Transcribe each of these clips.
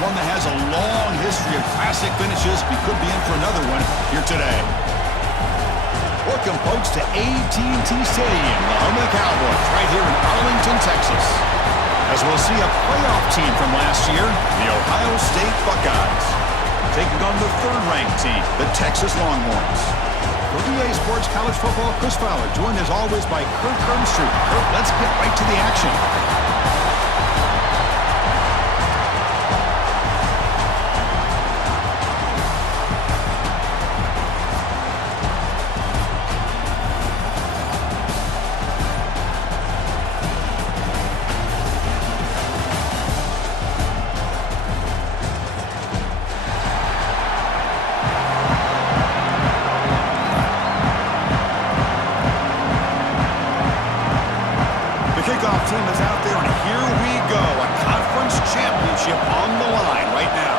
one that has a long history of classic finishes. We could be in for another one here today. Welcome, folks, to AT&T Stadium, the home of the Cowboys, right here in Arlington, Texas. As we'll see a playoff team from last year, the Ohio State Buckeyes, taking on the third-ranked team, the Texas Longhorns. For EA Sports College Football, Chris Fowler, joined as always by Kirk Herbstreit. Kirk, let's get right to the action. Team is out there, and here we go. A conference championship on the line right now.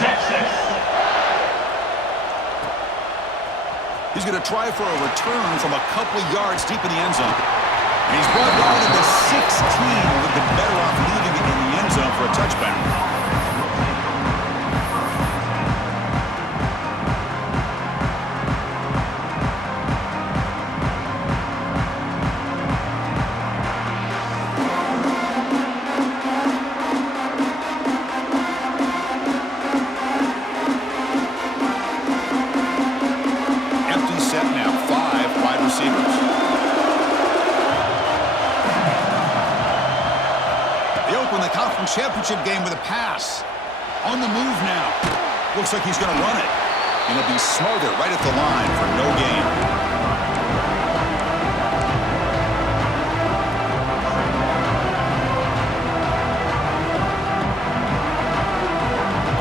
Texas. He's going to try for a return from a couple yards deep in the end zone. And he's brought down to the 16. A little bit better off leaving it in the end zone for a touchback. Championship game with a pass. On the move now. Looks like he's going to run it. And he'll be smothered right at the line for no gain.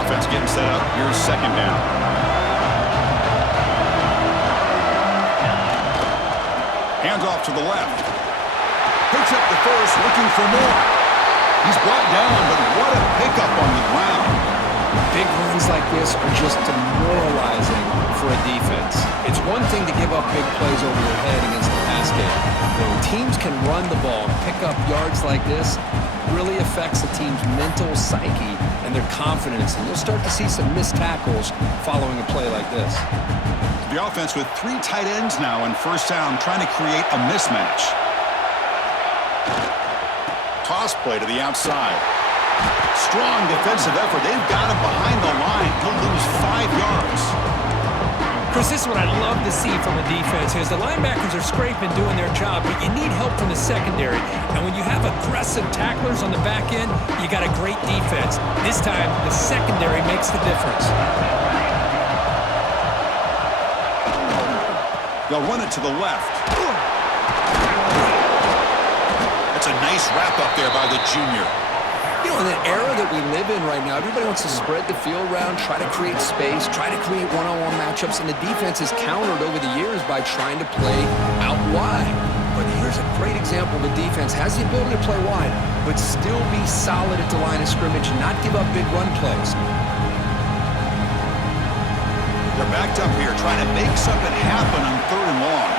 Offense getting set up. Here's second down. Hands off to the left. Picks up the first, looking for more. He's brought down, but what a pickup on the ground. Big runs like this are just demoralizing for a defense. It's one thing to give up big plays over your head against the pass game. When teams can run the ball, pick up yards like this, really affects the team's mental psyche and their confidence. And you'll start to see some missed tackles following a play like this. The offense with 3 tight ends now in first down, trying to create a mismatch. Toss play to the outside. Strong defensive effort. They've got him behind the line. He'll lose 5 yards. Chris, this is what I love to see from a defense is the linebackers are scraping, doing their job, but you need help from the secondary. And when you have aggressive tacklers on the back end, you got a great defense. This time, the secondary makes the difference. They'll run it to the left. That's a nice wrap-up there by the junior. You know, in the era that we live in right now, everybody wants to spread the field around, try to create space, try to create one-on-one matchups, and the defense has countered over the years by trying to play out wide. But here's a great example. The defense has the ability to play wide, but still be solid at the line of scrimmage and not give up big run plays. They're backed up here, trying to make something happen on 3rd and long.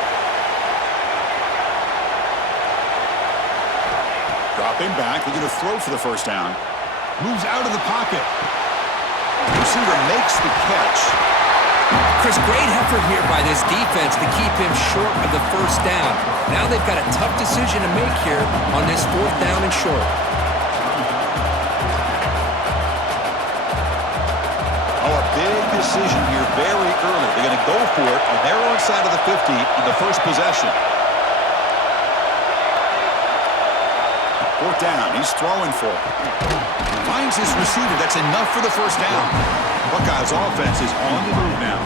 Dropping back, looking to throw for the first down. Moves out of the pocket. Receiver makes the catch. Chris, great effort here by this defense to keep him short of the first down. Now they've got a tough decision to make here on this 4th down and short. Oh, a big decision here very early. They're going to go for it on their own side of the 50 in the first possession. 4th down. He's throwing for it. Finds his receiver. That's enough for the first down. Buckeyes offense is on the move now.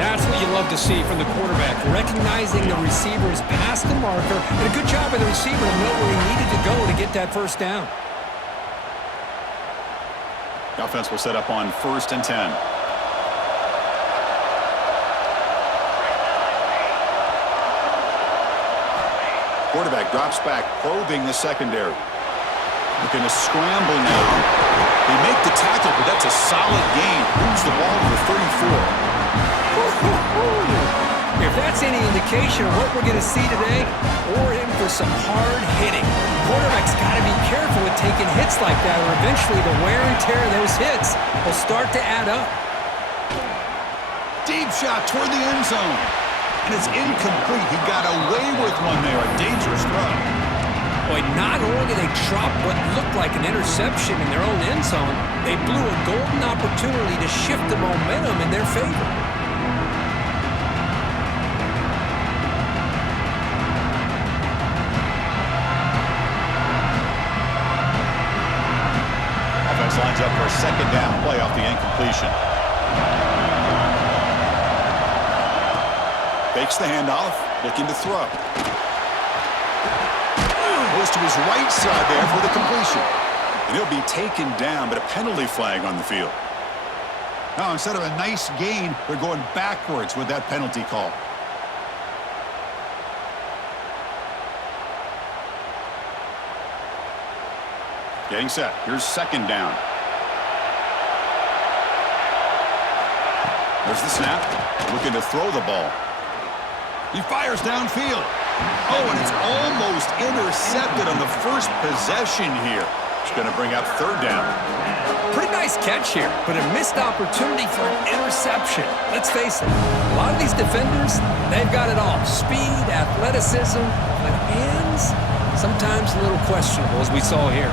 That's what you love to see from the quarterback, recognizing the receiver's past the marker, and a good job by the receiver to know where he needed to go to get that first down. The offense will set up on 1st and 10. Quarterback drops back, probing the secondary. Looking to scramble now. They make the tackle, but that's a solid gain. Moves the ball to the 34. If that's any indication of what we're going to see today, we're in for some hard hitting. Quarterback's got to be careful with taking hits like that, or eventually the wear and tear of those hits will start to add up. Deep shot toward the end zone. And it's incomplete. He got away with one there. A dangerous throw. Boy, not only did they drop what looked like an interception in their own end zone, they blew a golden opportunity to shift the momentum in their favor. Offense lines up for a second down play off the incompletion. Fakes the handoff, looking to throw. Goes to his right side there for the completion. And he'll be taken down, but a penalty flag on the field. Now, instead of a nice gain, they're going backwards with that penalty call. Getting set. Here's second down. There's the snap. Looking to throw the ball. He fires downfield. Oh, and it's almost intercepted on the first possession here. It's going to bring up third down. Pretty nice catch here, but a missed opportunity for an interception. Let's face it, a lot of these defenders, they've got it all. Speed, athleticism, but hands, sometimes a little questionable, as we saw here.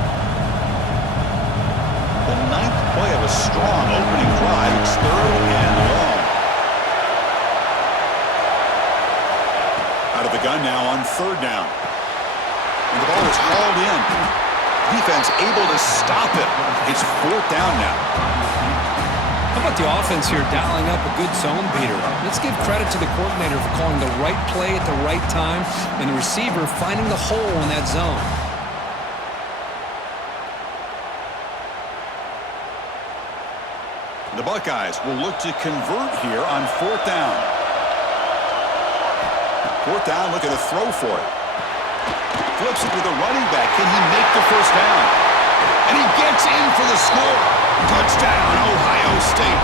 The ninth play of a strong opening drive. It's third and long. Out of the gun now on third down. And the ball is hauled in. Defense able to stop it. It's fourth down now. How about the offense here dialing up a good zone beater? Let's give credit to the coordinator for calling the right play at the right time and the receiver finding the hole in that zone. The Buckeyes will look to convert here on fourth down. Fourth down, looking to throw for it. Flips it to the running back. Can he make the first down? And he gets in for the score. Touchdown, Ohio State.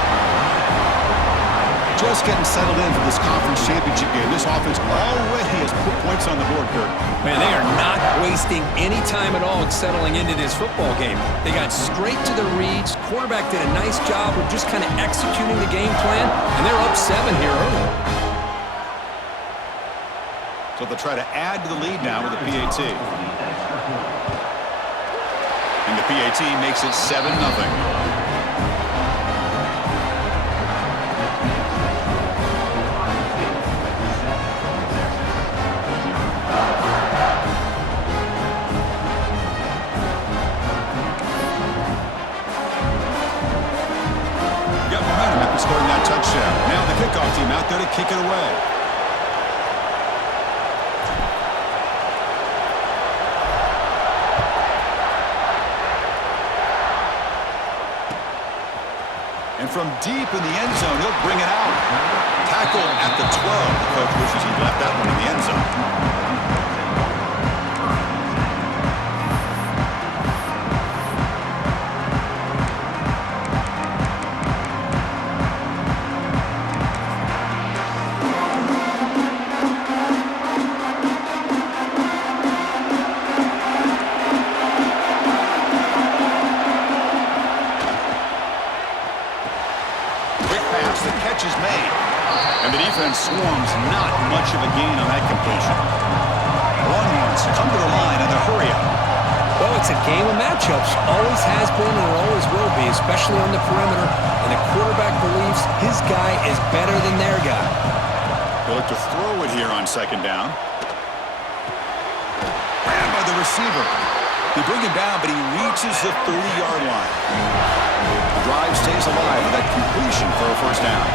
Just getting settled in for this conference championship game. This offense already has put points on the board, Kurt. Man, they are not wasting any time at all settling into this football game. They got straight to the reads. Quarterback did a nice job of just kind of executing the game plan, and they're up 7 here early. So they'll try to add to the lead now with the PAT. And the PAT makes it 7-0. Got momentum after scoring that touchdown. Now the kickoff team out there to kick it away. And from deep in the end zone, he'll bring it out. Tackle at the 12. The coach wishes he'd left that one in the end zone. The catch is made. And the defense swarms, not much of a gain on that completion. Longhorns come to the line in the hurry up. Well, it's a game of matchups. Always has been and always will be, especially on the perimeter. And the quarterback believes his guy is better than their guy. They look to throw it here on second down. Grabbed by the receiver. They bring him down, but he reaches the 30-yard line. The drive stays alive with that completion for a first down.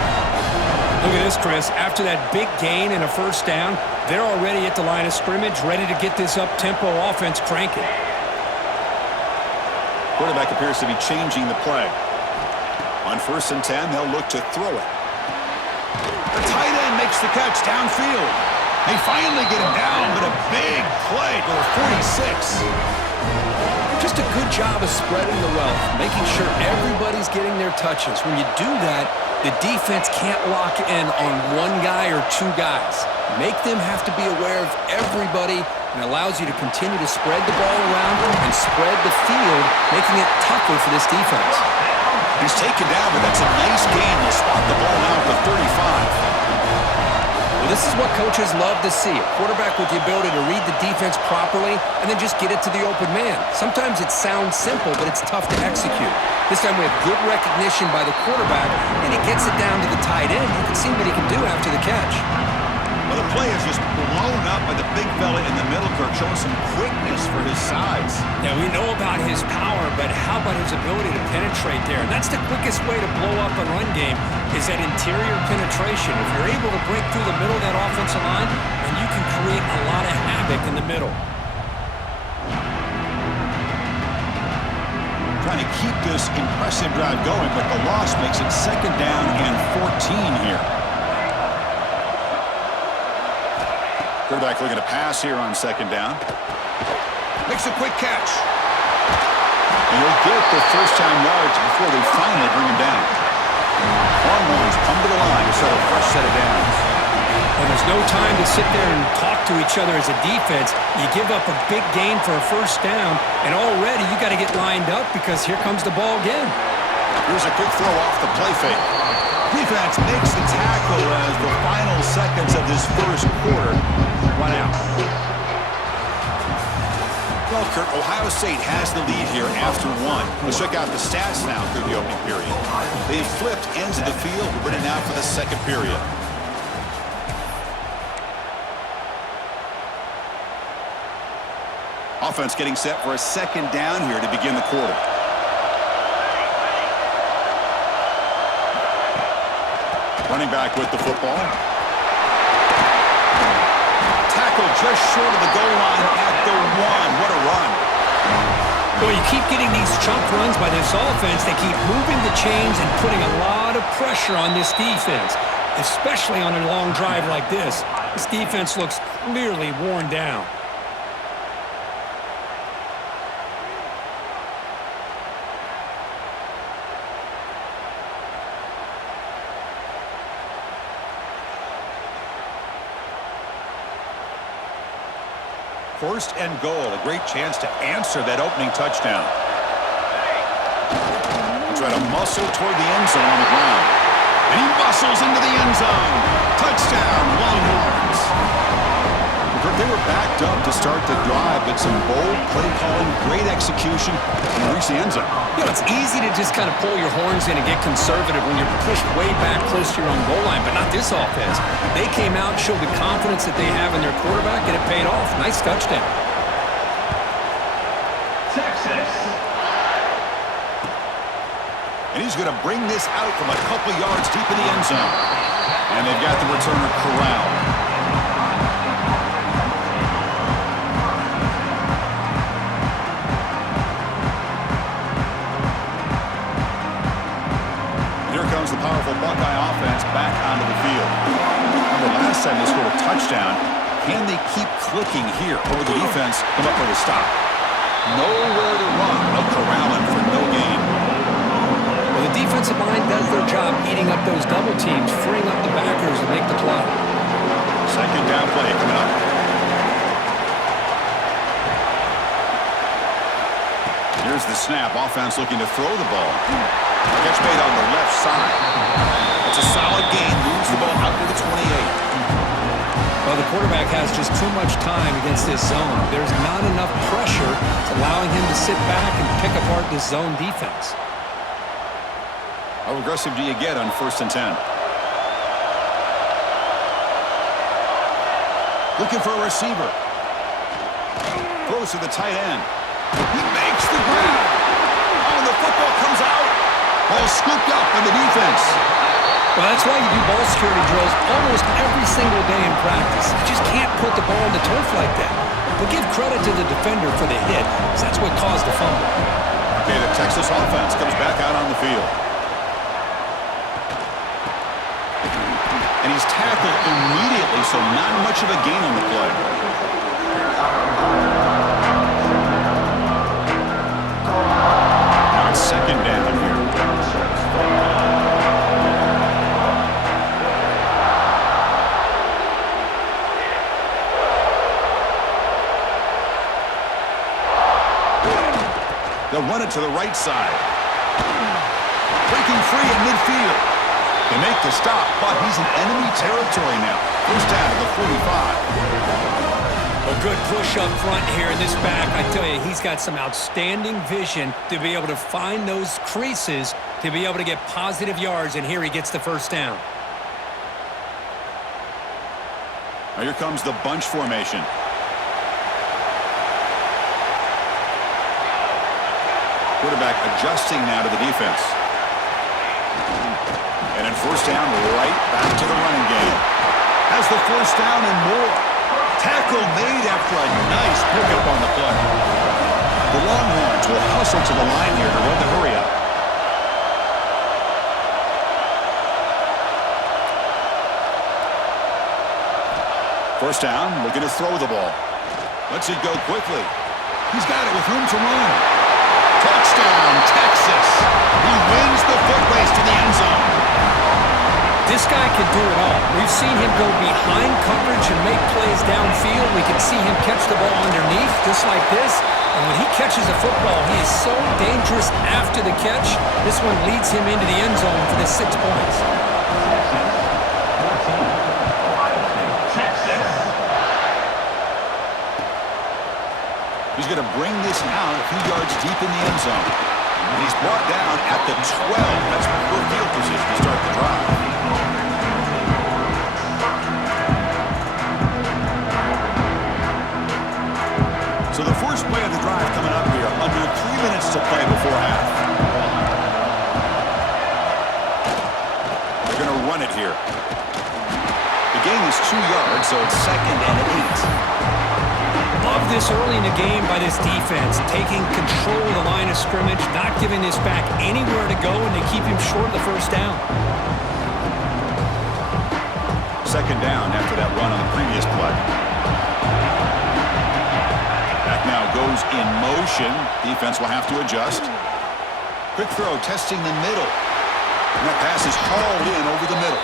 Look at this, Chris. After that big gain and a first down, they're already at the line of scrimmage, ready to get this up-tempo offense cranking. Quarterback appears to be changing the play. On 1st and 10, they'll look to throw it. The tight end makes the catch downfield. They finally get him down, but a big play for 46. Just a good job of spreading the wealth, making sure everybody's getting their touches. When you do that, the defense can't lock in on one guy or two guys. Make them have to be aware of everybody, and allows you to continue to spread the ball around and spread the field, making it tougher for this defense. He's taken down, but that's a nice gain. They'll spot the ball now at the 35. Well, this is what coaches love to see. A quarterback with the ability to read the defense properly and then just get it to the open man. Sometimes it sounds simple, but it's tough to execute. This time we have good recognition by the quarterback, and he gets it down to the tight end. You can see what he can do after the catch. Well, the play is just blown up by the big fella in the middle, Kirk, showing some quickness for his size. Yeah, we know about his power, but how about his ability to penetrate there? And that's the quickest way to blow up a run game, is that interior penetration. If you're able to break through the middle of that offensive line, then you can create a lot of havoc in the middle. Trying to keep this impressive drive going, but the loss makes it 2nd down and 14 here. Quarterback looking to pass here on 2nd down. Makes a quick catch. And he'll get the first-time yards before they finally bring him down. Longhorns come to the line to set a fresh set of downs. Well, there's no time to sit there and talk to each other as a defense. You give up a big gain for a first down, and already you got to get lined up because here comes the ball again. Here's a quick throw off the play fake. Defense makes the tackle as the final seconds of this first quarter run out. Well, Kirk, Ohio State has the lead here after 1. Let's check out the stats now through the opening period. They've flipped ends of the field. We're ready now for the second period. Offense getting set for a 2nd down here to begin the quarter. Running back with the football. Tackle just short of the goal line at the 1. What a run. Well, you keep getting these chunk runs by this offense. They keep moving the chains and putting a lot of pressure on this defense, especially on a long drive like this. This defense looks clearly worn down. First and goal, a great chance to answer that opening touchdown. He tried to muscle toward the end zone on the ground. And he muscles into the end zone. Touchdown, Longhorns. They were backed up to start the drive, but some bold play calling, great execution, and reach the end zone. You know, it's easy to just kind of pull your horns in and get conservative when you're pushed way back close to your own goal line, but not this offense. They came out, showed the confidence that they have in their quarterback, and it paid off. Nice touchdown. Texas. And he's going to bring this out from a couple yards deep in the end zone. And they've got the returner corralled. The powerful Buckeye offense back onto the field. Remember last time they scored a touchdown. Can they keep clicking here, or will the defense come up with a stop? Nowhere to run. They'll corral him for no gain. Well, the defensive line does their job eating up those double teams, freeing up the backers to make the play. 2nd down play coming up. Here's the snap. Offense looking to throw the ball. Catch made on the left side. It's a solid gain. Moves the ball out to the 28. Well, the quarterback has just too much time against this zone. There's not enough pressure. It's allowing him to sit back and pick apart this zone defense. How aggressive do you get on 1st and 10? Looking for a receiver. Throws to the tight end. He makes the grab. Oh, and the football comes out. Ball scooped up in the defense. Well, that's why you do ball security drills almost every single day in practice. You just can't put the ball on the turf like that. But give credit to the defender for the hit, because that's what caused the fumble. Okay, the Texas offense comes back out on the field. And he's tackled immediately, so not much of a gain on the play. run it to the right side. Breaking free in midfield. They make the stop, but he's in enemy territory now. First down to the 45. A good push up front here in this back. I tell you, he's got some outstanding vision to be able to find those creases, to be able to get positive yards, and here he gets the first down. Now here comes the bunch formation. Quarterback adjusting now to the defense. And in first down, right back to the running game. Has the first down and more. Tackle made after a nice pickup on the play. The Longhorns will hustle to the line here to run the hurry up. First down, looking to throw the ball. Lets it go quickly. He's got it with room to run. Touchdown, Texas. He wins the foot race to the end zone. This guy can do it all. We've seen him go behind coverage and make plays downfield. We can see him catch the ball underneath, just like this. And when he catches a football, he is so dangerous after the catch. This one leads him into the end zone for the 6 points. He's going to bring this out a few yards deep in the end zone. And he's brought down at the 12. That's poor field position to start the drive. So the first play of the drive coming up here. Under 3 minutes to play before half. They're going to run it here. The gain is 2 yards, so it's 2nd and 8. Love this early in the game by this defense, taking control of the line of scrimmage, not giving this back anywhere to go, and they keep him short of the first down. Second down after that run on the previous play. Back now goes in motion. Defense will have to adjust. Quick throw, testing the middle. And that pass is hauled in over the middle.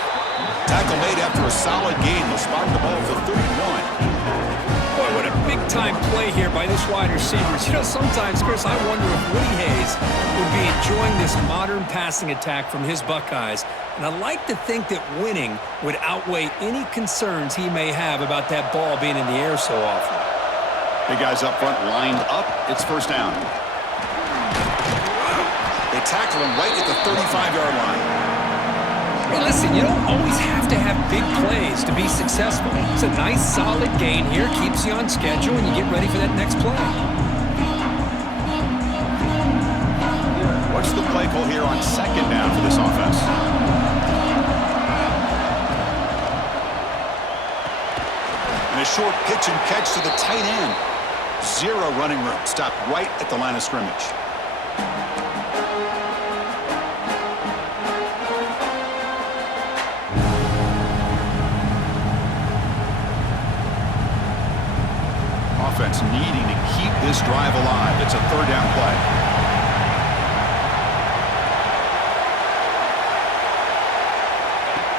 Tackle made after a solid gain. They'll spot the ball for 31. Boy, what a big-time play here by this wide receiver. You know, sometimes, Chris, I wonder if Woody Hayes would be enjoying this modern passing attack from his Buckeyes. And I like to think that winning would outweigh any concerns he may have about that ball being in the air so often. Big guys up front lined up. It's first down. They tackle him right at the 35-yard line. Hey, listen, you don't always have to have big plays to be successful. It's a nice, solid gain here, keeps you on schedule, and you get ready for that next play. What's the play call here on second down for this offense? And a short pitch and catch to the tight end. 0 running room. Stopped right at the line of scrimmage. Offense needing to keep this drive alive. It's a third down play.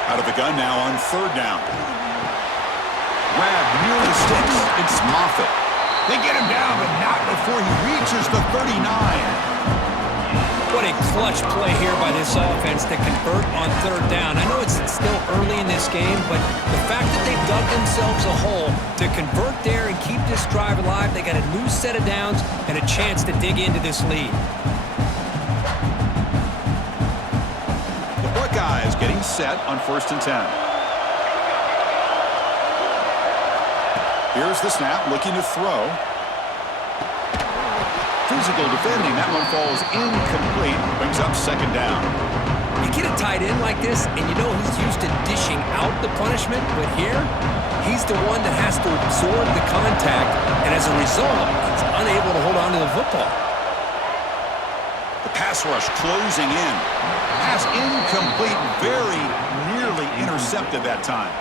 Out of the gun now on third down. Grab near the sticks. It's Moffitt. They get him down, but not before he reaches the 39. What a clutch play here by this offense to convert on third down. I know it's still early in this game, but the fact that they dug themselves a hole to convert there and keep this drive alive, they got a new set of downs and a chance to dig into this lead. The Buckeyes getting set on 1st and 10. Here's the snap, looking to throw. Physical defending. That one falls incomplete. Brings up second down. You get a tight end like this, and you know he's used to dishing out the punishment, but here, he's the one that has to absorb the contact, and as a result, he's unable to hold on to the football. The pass rush closing in. Pass incomplete, very nearly intercepted that time.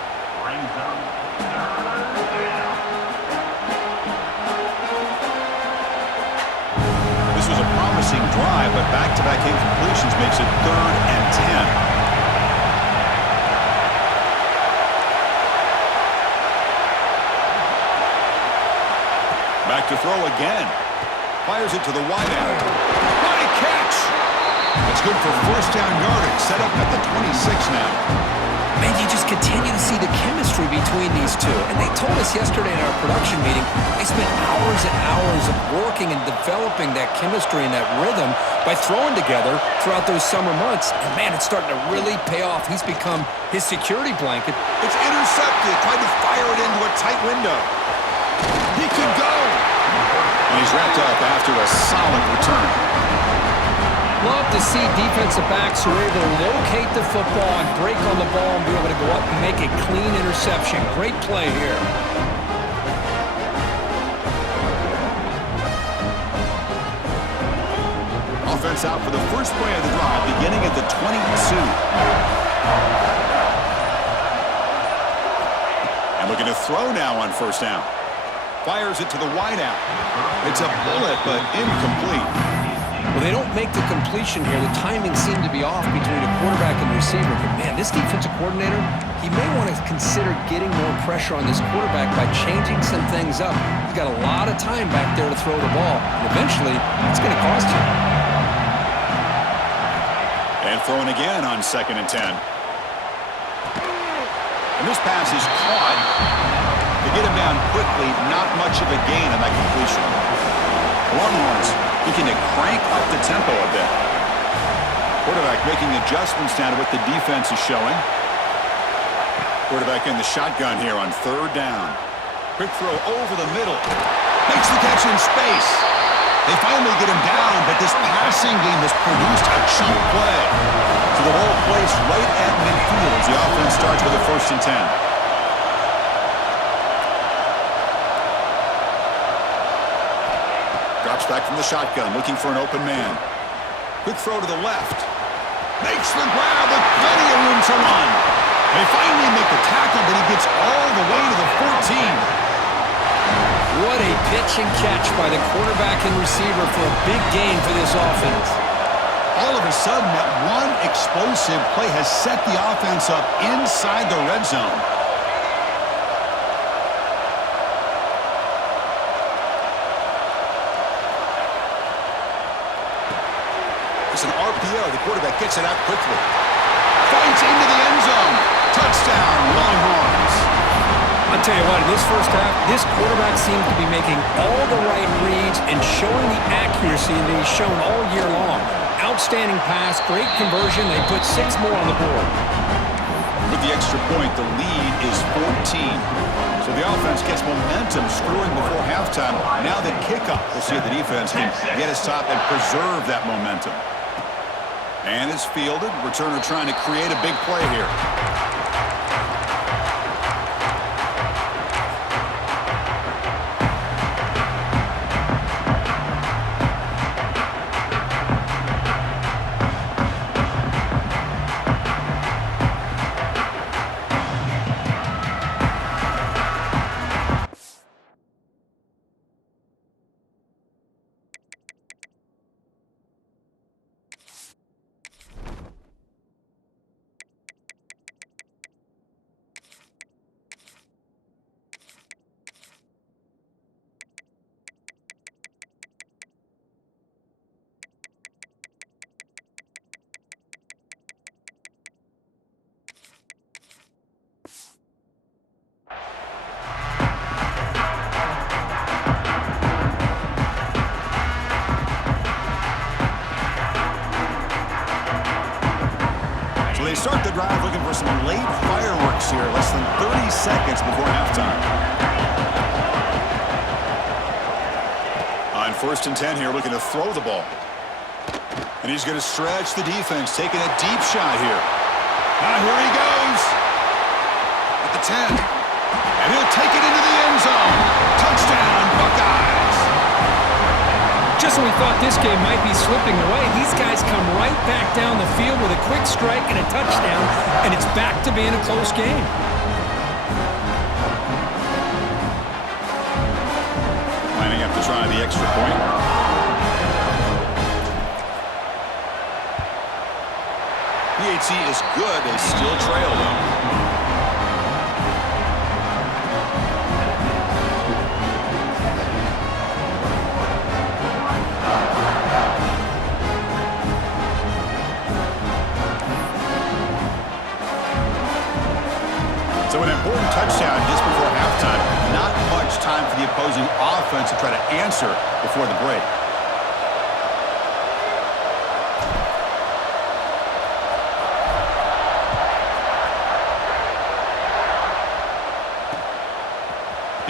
This was a promising drive, but back-to-back incompletions makes it 3rd and 10. Back to throw again. Fires it to the wide end. catch. It's good for first down yardage, set up at the 26 now. Man, you just continue to see the chemistry between these two. And they told us yesterday in our production meeting, they spent hours and hours of working and developing that chemistry and that rhythm by throwing together throughout those summer months. And man, it's starting to really pay off. He's become his security blanket. It's intercepted, tried to fire it into a tight window. He could go. And he's wrapped up after a solid return. Love to see defensive backs who are able to locate the football and break on the ball and be able to go up and make a clean interception. Great play here. Offense out for the first play of the drive, beginning at the 22. And looking to throw now on first down. Fires it to the wideout. It's a bullet, but incomplete. Well, they don't make the completion here. The timing seemed to be off between a quarterback and receiver. But, man, this defensive coordinator, he may want to consider getting more pressure on this quarterback by changing some things up. He's got a lot of time back there to throw the ball. And eventually, it's going to cost you. And throwing again on 2nd and 10. And this pass is caught. To get him down quickly, not much of a gain on that completion. Longhorns looking to crank up the tempo a bit. Quarterback making adjustments now to what the defense is showing. Quarterback in the shotgun here on 3rd down. Quick throw over the middle. Makes the catch in space. They finally get him down, but this passing game has produced a chunk play. So the ball placed right at midfield as the offense starts with a 1st and 10. Drops back from the shotgun, looking for an open man. Quick throw to the left. Makes the grab with plenty of room to run. They finally make the tackle, but he gets all the way to the 14. What a pitch and catch by the quarterback and receiver for a big gain for this offense. All of a sudden, that one explosive play has set the offense up inside the red zone. It's an RPO. The quarterback gets it out quickly. Finds into the end zone. Touchdown, Longhorns. I'll tell you what, in this first half, this quarterback seems to be making all the right reads and showing the accuracy that he's shown all year long. Outstanding pass, great conversion. They put 6 more on the board. With the extra point, the lead is 14. So the offense gets momentum scoring before halftime. Now the kickoff. We'll see if the defense can get a stop and preserve that momentum. And it's fielded. Returner trying to create a big play here. They start the drive looking for some late fireworks here, less than 30 seconds before halftime. On 1st and 10 here, looking to throw the ball. And he's going to stretch the defense, taking a deep shot here. Now here he goes. At the 10. And he'll take it into the end zone. Touchdown, Buckeyes. Just when we thought this game might be slipping away, these guys come right back down the field with a quick strike and a touchdown, and it's back to being a close game. Lining up to try the extra point. PAT is good. They still trail, though. So an important touchdown just before halftime. Not much time for the opposing offense to try to answer before the break.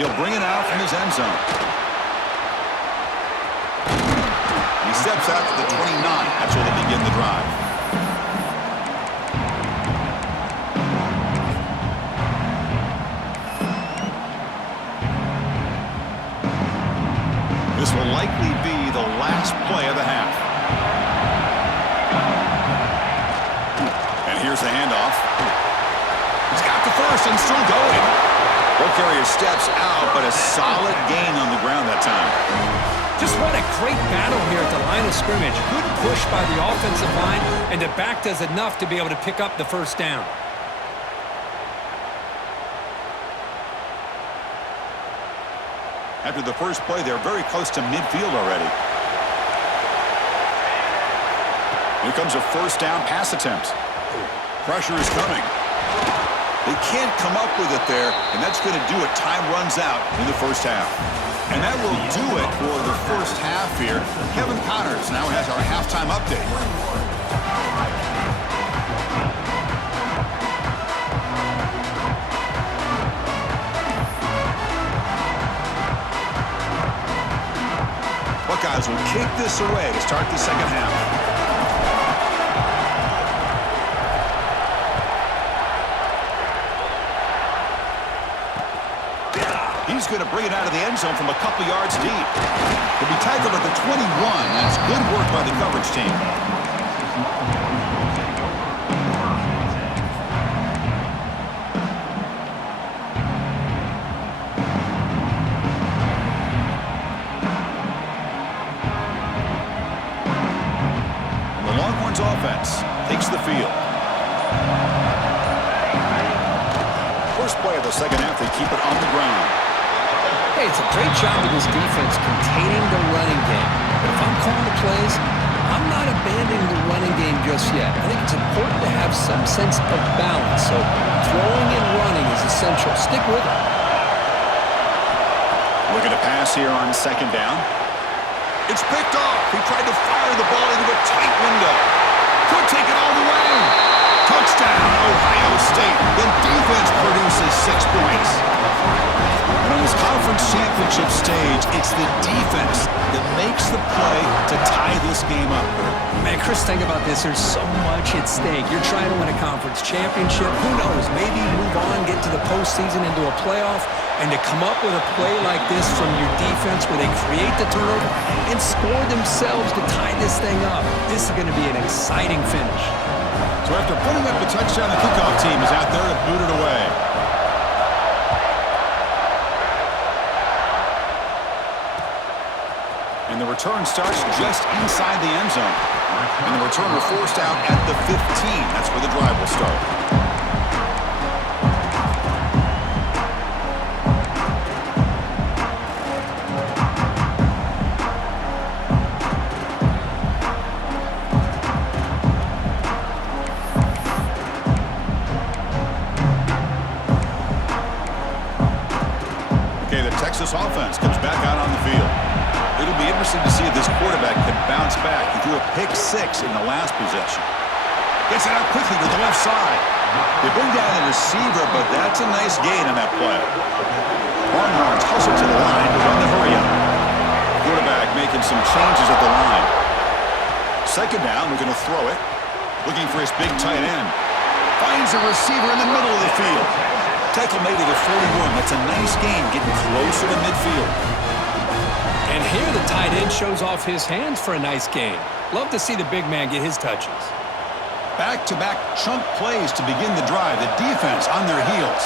He'll bring it out from his end zone. He steps out to the 29. That's where they begin the drive. This will likely be the last play of the half. And here's the handoff. He's got the first and still going. Ball carrier steps out, but a solid gain on the ground that time. Just what a great battle here at the line of scrimmage. Good push by the offensive line, and the back does enough to be able to pick up the first down. After the first play, they're very close to midfield already. Here comes a first down pass attempt. Pressure is coming. They can't come up with it there, and that's going to do it. Time runs out in the first half. And that will do it for the first half here. Kevin Connors now has our halftime update. Buckeyes will kick this away to start the second half. He's going to bring it out of the end zone from a couple yards deep. He'll be tackled at the 21. That's good work by the coverage team. And the Longhorns offense takes the field. First play of the second half, they keep it on the ground. Hey, it's a great job of this defense containing the running game. But if I'm calling the plays, I'm not abandoning the running game just yet. I think it's important to have some sense of balance. So throwing and running is essential. Stick with it. Looking to pass here on second down. It's picked off. He tried to fire the ball into a tight window. Could take it all the way. Touchdown, Ohio State. The defense produces 6 points. And on this conference championship stage, it's the defense that makes the play to tie this game up. Man, Chris, think about this. There's so much at stake. You're trying to win a conference championship. Who knows? Maybe move on, get to the postseason, into a playoff, and to come up with a play like this from your defense where they create the turnover and score themselves to tie this thing up. This is going to be an exciting finish. So after putting up the touchdown, the kickoff team is out there to boot it away. And the return starts just inside the end zone. And the return will forced out at the 15. That's where the drive will start. Okay, the Texas offense comes back out on the field. It'll be interesting to see if this quarterback can bounce back. He threw a pick 6 in the last possession. Gets it out quickly to the left side. They bring down the receiver, but that's a nice gain on that play. Longhorns hustle to the line to run the hurry-up. Quarterback making some changes at the line. Second down, we're going to throw it. Looking for his big tight end. Finds a receiver in the middle of the field. Tackle made at the 41. That's a nice gain, getting closer to midfield. And here the tight end shows off his hands for a nice gain. Love to see the big man get his touches. Back-to-back chunk plays to begin the drive. The defense on their heels.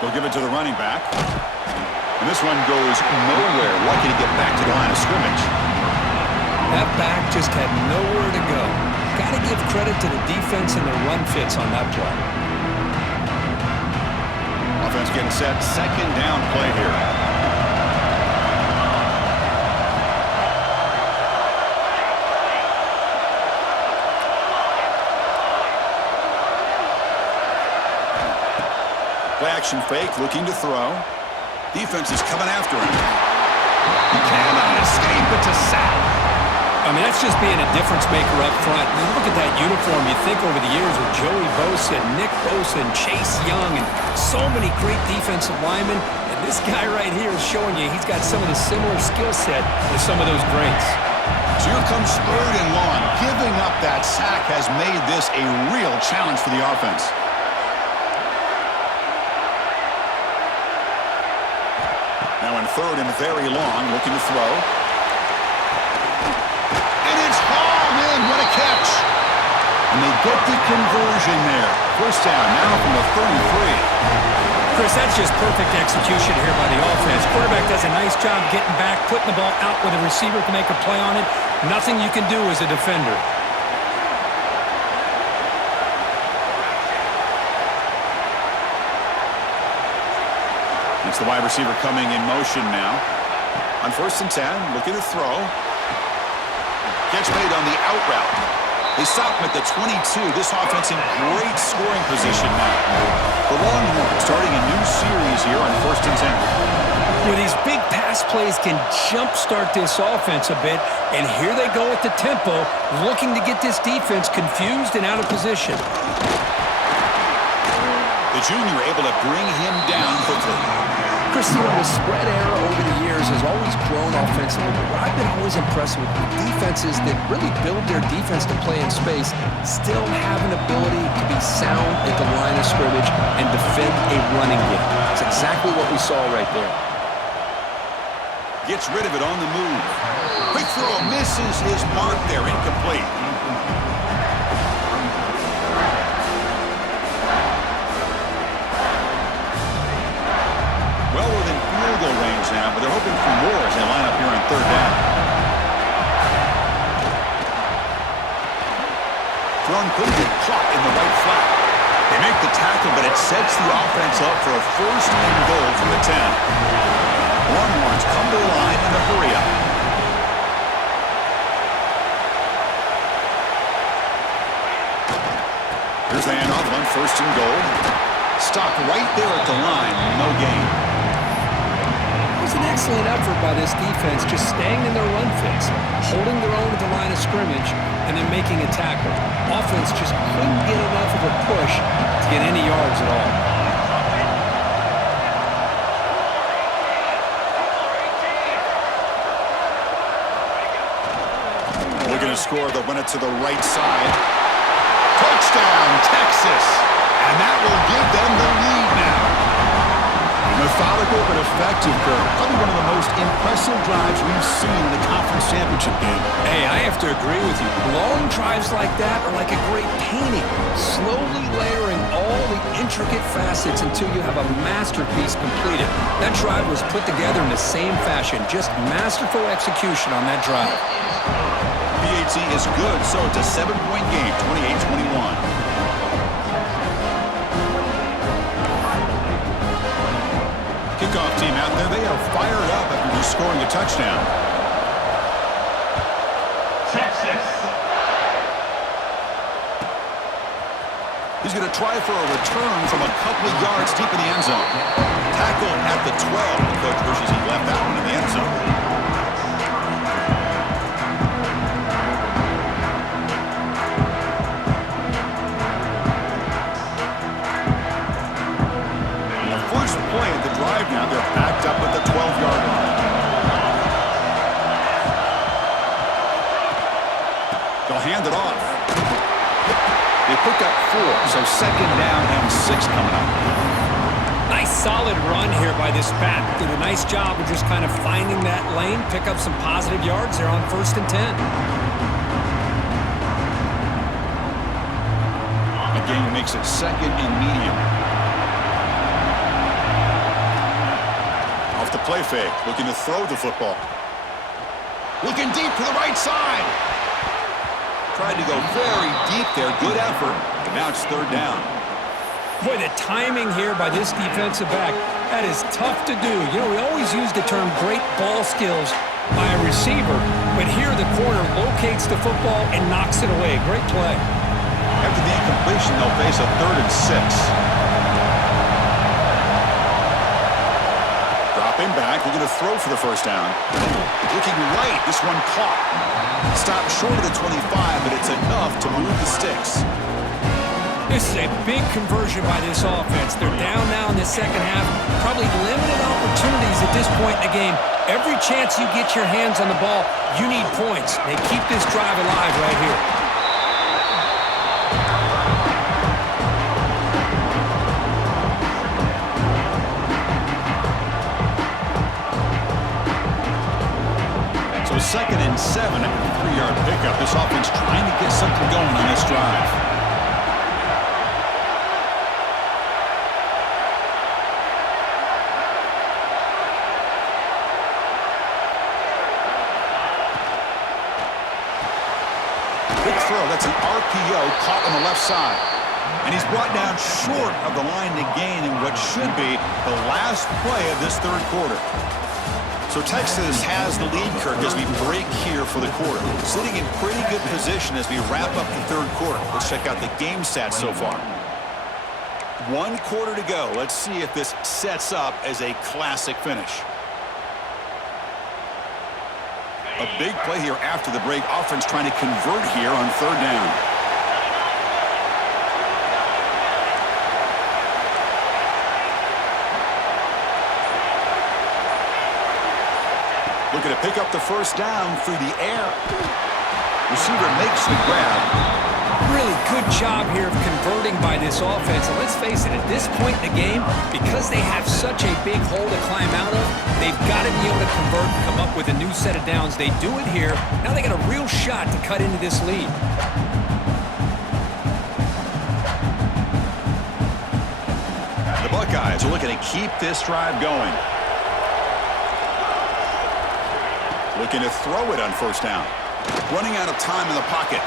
They'll give it to the running back. And this one goes nowhere. Lucky to get back to the line of scrimmage. That back just had nowhere to go. Got to give credit to the defense and the run fits on that play. Offense getting set. Second down play here. Play action fake, looking to throw. Defense is coming after him. He cannot escape. It's a sack. I mean, that's just being a difference maker up front. I mean, look at that uniform. You think over the years with Joey Bosa, Nick Bosa, and Chase Young, and so many great defensive linemen. And this guy right here is showing you he's got some of the similar skill set with some of those greats. So here comes 3rd and long. Giving up that sack has made this a real challenge for the offense. Now in 3rd and very long, looking to throw. And it's hauled in. What a catch. And they get the conversion there. First down now from the 33. Chris, that's just perfect execution here by the offense. Quarterback does a nice job getting back, putting the ball out where the receiver can make a play on it. Nothing you can do as a defender. It's the wide receiver coming in motion now. On 1st and 10, looking to throw. Catch made on the out route. They stop him at the 22. This offense in great scoring position now. The Longhorns starting a new series here on 1st and 10. Well, these big pass plays can jumpstart this offense a bit, and here they go at the tempo, looking to get this defense confused and out of position. The junior able to bring him down quickly. Chris, the spread era over the years has always grown offensively, but what I've been always impressed with defenses that really build their defense to play in space still have an ability to be sound at the line of scrimmage and defend a running game. That's exactly what we saw right there. Gets rid of it on the move. Quick throw, misses his mark there, incomplete. Well within field goal range now, but they're hoping for more as they line up here on 3rd down. Thrown couldn't get caught in the right flat. They make the tackle, but it sets the offense up for a 1st and goal from the 10. Longhorns come to the line in a hurry up. Here's the handoff on 1st and goal. Stopped right there at the line, no gain. It was an excellent effort by this defense, just staying in their run fits, holding their own at the line of scrimmage, and then making a tackle. Offense just couldn't get enough of a push to get any yards at all. Looking to score the winner to the right side. Touchdown, Texas! And that will give them the lead now. Methodical but effective, Kirk. Probably one of the most impressive drives we've seen in the conference championship game. Hey, I have to agree with you. Long drives like that are like a great painting, slowly layering all the intricate facets until you have a masterpiece completed. That drive was put together in the same fashion, just masterful execution on that drive. PAT is good, so it's a 7-point game, 28-21. Kickoff team out there, they are fired up after just scoring a touchdown. Texas. He's going to try for a return from a couple of yards deep in the end zone. Tackle at the 12. The coach wishes he left that one in the end zone. Now they're backed up at the 12-yard line. They'll hand it off. They pick up 4, so 2nd down and 6 coming up. Nice solid run here by this back. Did a nice job of just kind of finding that lane, pick up some positive yards there on 1st and 10. The game makes it 2nd and medium. The play fake, looking to throw the football. Looking deep to the right side. Tried to go very deep there. Good effort. And now it's 3rd down. Boy, the timing here by this defensive back, that is tough to do. You know, we always use the term great ball skills by a receiver, but here the corner locates the football and knocks it away. Great play. After the incompletion, they'll face a 3rd and 6. Dropping back, looking to throw for the first down. Looking right, this one caught. Stopped short of the 25, but it's enough to move the sticks. This is a big conversion by this offense. They're down now in the second half. Probably limited opportunities at this point in the game. Every chance you get your hands on the ball, you need points. They keep this drive alive right here. So 2nd and 7 after the 3-yard pickup. This offense trying to get something going on this drive. Big throw. That's an RPO caught on the left side. And he's brought down short of the line to gain in what should be the last play of this third quarter. So Texas has the lead, Kirk, as we break here for the quarter. Sitting in pretty good position as we wrap up the third quarter. Let's check out the game stats so far. 1 quarter to go. Let's see if this sets up as a classic finish. A big play here after the break. Offense trying to convert here on 3rd down. Looking to pick up the first down through the air. Receiver makes the grab. Really good job here of converting by this offense. And let's face it, at this point in the game, because they have such a big hole to climb out of, they've got to be able to convert and come up with a new set of downs. They do it here. Now they got a real shot to cut into this lead. The Buckeyes are looking to keep this drive going. Looking to throw it on 1st down. Running out of time in the pocket.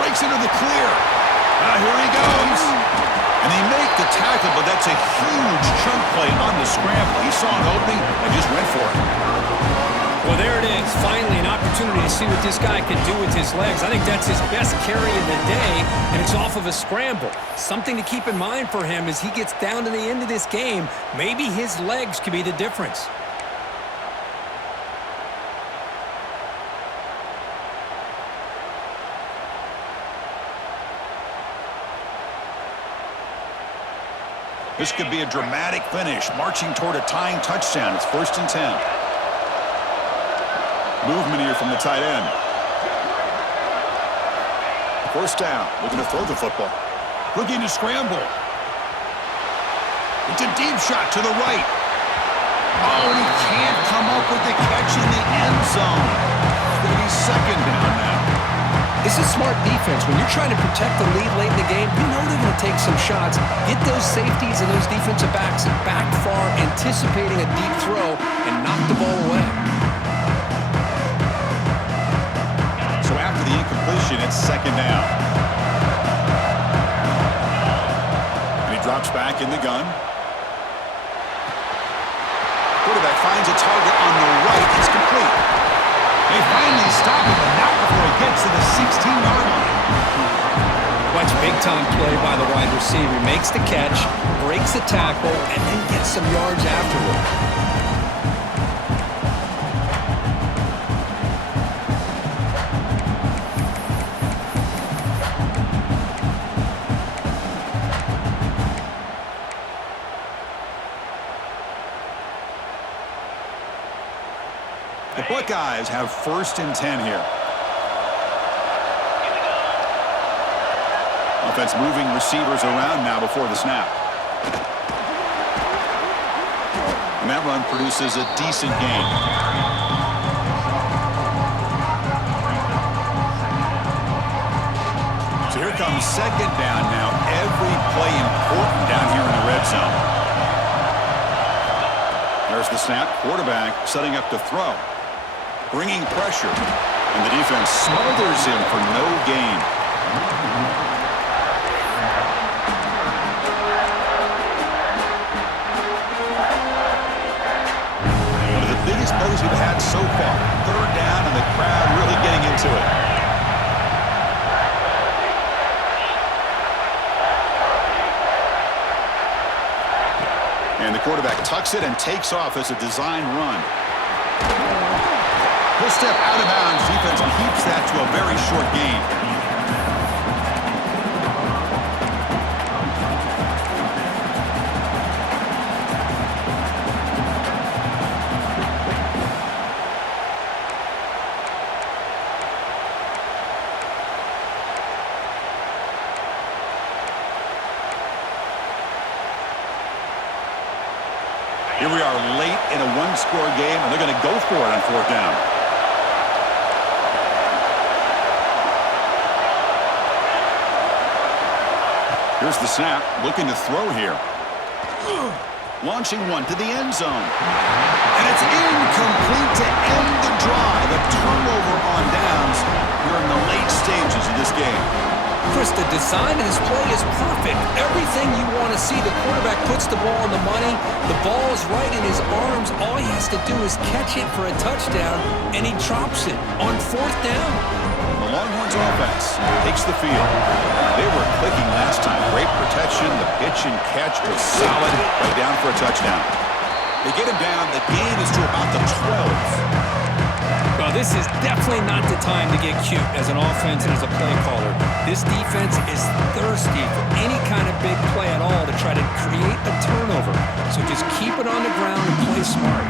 Breaks into the clear. Here he goes. And they make the tackle, but that's a huge chunk play on the scramble. He saw an opening and just went for it. Well, there it is. Finally, an opportunity to see what this guy can do with his legs. I think that's his best carry of the day, and it's off of a scramble. Something to keep in mind for him as he gets down to the end of this game. Maybe his legs could be the difference. This could be a dramatic finish, marching toward a tying touchdown. It's 1st and 10. Movement here from the tight end. 1st down, looking to throw the football. Looking to scramble. It's a deep shot to the right. Oh, and he can't come up with the catch in the end zone. It's going to be 2nd down now. This is smart defense. When you're trying to protect the lead late in the game, you know they're going to take some shots, get those safeties and those defensive backs back far, anticipating a deep throw, and knock the ball away. So after the incompletion, it's 2nd down. And he drops back in the gun. Quarterback finds a target on the right. It's complete. They finally stop him, but not before he gets to the 16-yard line. Watch big-time play by the wide receiver. Makes the catch, breaks the tackle, and then gets some yards afterward. The Buckeyes have 1st and 10 here. Offense moving receivers around now before the snap. And that run produces a decent gain. So here comes 2nd down now. Every play important down here in the red zone. There's the snap. Quarterback setting up to throw. Bringing pressure, and the defense smothers him for no gain. One of the biggest plays we've had so far. 3rd down, and the crowd really getting into it. And the quarterback tucks it and takes off as a design run. He'll step out of bounds. Defense keeps that to a very short gain. Here we are late in a one-score game, and they're going to go for it on fourth down. Here's the snap, looking to throw here. Launching one to the end zone. And it's incomplete to end the drive. A turnover on downs here in the late stages of this game. Chris, the design of his play is perfect. Everything you want to see. The quarterback puts the ball on the money. The ball is right in his arms. All he has to do is catch it for a touchdown, and he drops it on fourth down. The Longhorns offense takes the field. They were clicking last time. Great protection. The pitch and catch was solid. Right down for a touchdown. They get him down. The gain is to about the 12. Well, this is definitely not the time to get cute as an offense and as a play caller. This defense is thirsty for any kind of big play at all to try to create a turnover. So just keep it on the ground and play smart.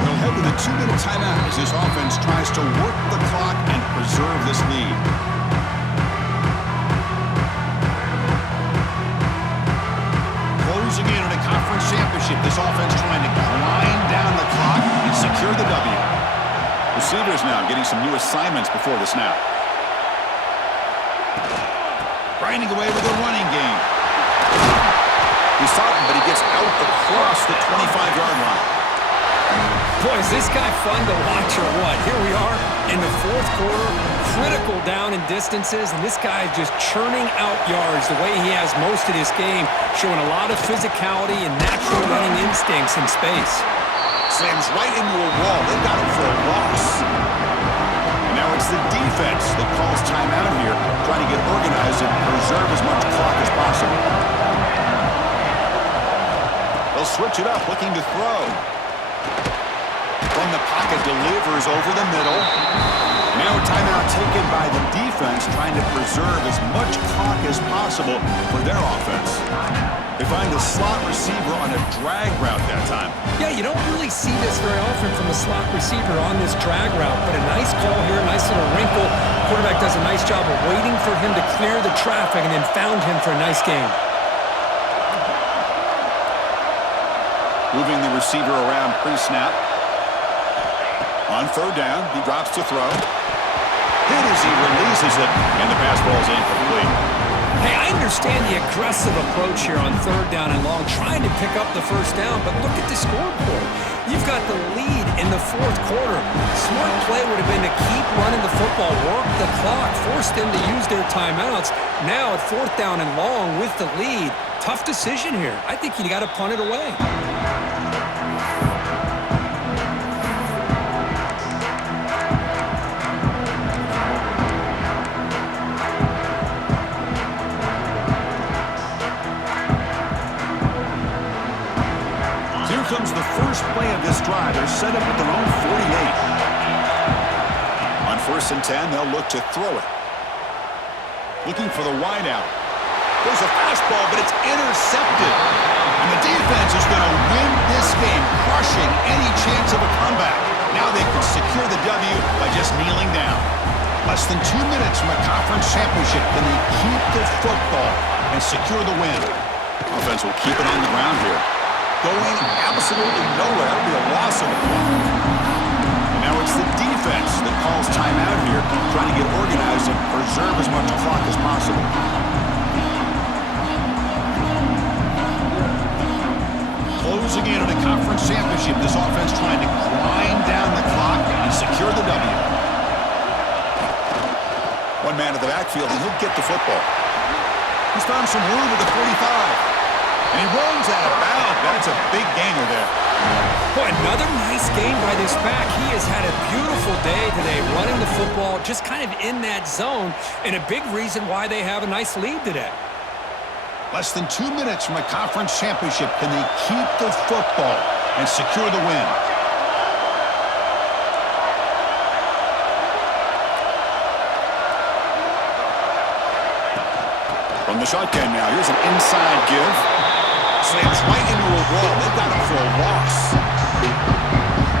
They'll head to the 2-minute timeout as this offense tries to work the clock and preserve this lead. Closing in on a conference championship, this offense trying to grind down the clock and secure the W. Receivers now getting some new assignments before the snap. Grinding away with a running game. He's something, but he gets out across the 25-yard line. Boy, is this guy fun to watch or what? Here we are in the fourth quarter, critical down in distances, and this guy is just churning out yards the way he has most of this game, showing a lot of physicality and natural running instincts in space. Slams right into a wall. They got him for a loss. And now it's the defense that calls timeout here, trying to get organized and preserve as much clock as possible. They'll switch it up, looking to throw. From the pocket, delivers over the middle. Now a timeout taken by the defense, trying to preserve as much clock as possible for their offense. They find the slot receiver on a drag route that time. Yeah, you don't really see this very often from a slot receiver on this drag route, but a nice call here, a nice little wrinkle. Quarterback does a nice job of waiting for him to clear the traffic and then found him for a nice gain. Moving the receiver around pre-snap. On third down, he drops to throw. Hit as he releases it, and the pass ball is incomplete. Hey, I understand the aggressive approach here on third down and long, trying to pick up the first down, but look at the scoreboard. You've got the lead in the fourth quarter. Smart play would have been to keep running the football, work the clock, force them to use their timeouts. Now at fourth down and long with the lead, tough decision here. I think you got to punt it away. Comes the first play of this drive. They're set up at their own 48. On first and 10, they'll look to throw it. Looking for the wideout. There's a fastball, but it's intercepted. And the defense is going to win this game, crushing any chance of a comeback. Now they can secure the W by just kneeling down. Less than 2 minutes from a conference championship. Can they keep the football and secure the win? Offense will keep it on the ground here. Going absolutely nowhere. That'll be a loss of the ball. And now it's the defense that calls timeout here, trying to get organized and preserve as much clock as possible. Closing in on a conference championship, this offense trying to grind down the clock and secure the W. One man in the backfield, and he'll get the football. He's found some room at the 45. And he runs out of bounds. That's a big gainer there. Boy, another nice game by this back. He has had a beautiful day today running the football, just kind of in that zone, and a big reason why they have a nice lead today. Less than 2 minutes from a conference championship. Can they keep the football and secure the win? From the shotgun now, here's an inside give. Slams right into a wall. They've got him for a loss.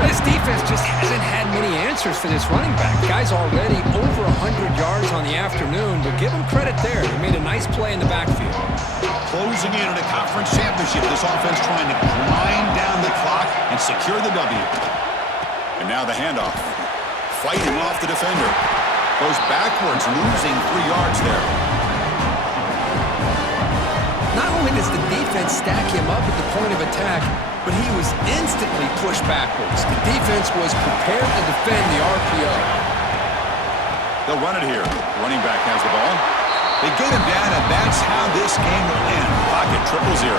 This defense just hasn't had many answers for this running back. Guy's already over 100 yards on the afternoon, but give him credit there. He made a nice play in the backfield. Closing in on a conference championship, this offense trying to grind down the clock and secure the W. And now the handoff. Fighting off the defender. Goes backwards, losing 3 yards there. Not only does the defense stack him up at the point of attack, but he was instantly pushed backwards. The defense was prepared to defend the RPO. They'll run it here. Running back has the ball. They get him down, and that's how this game will end. Pocket 0-0.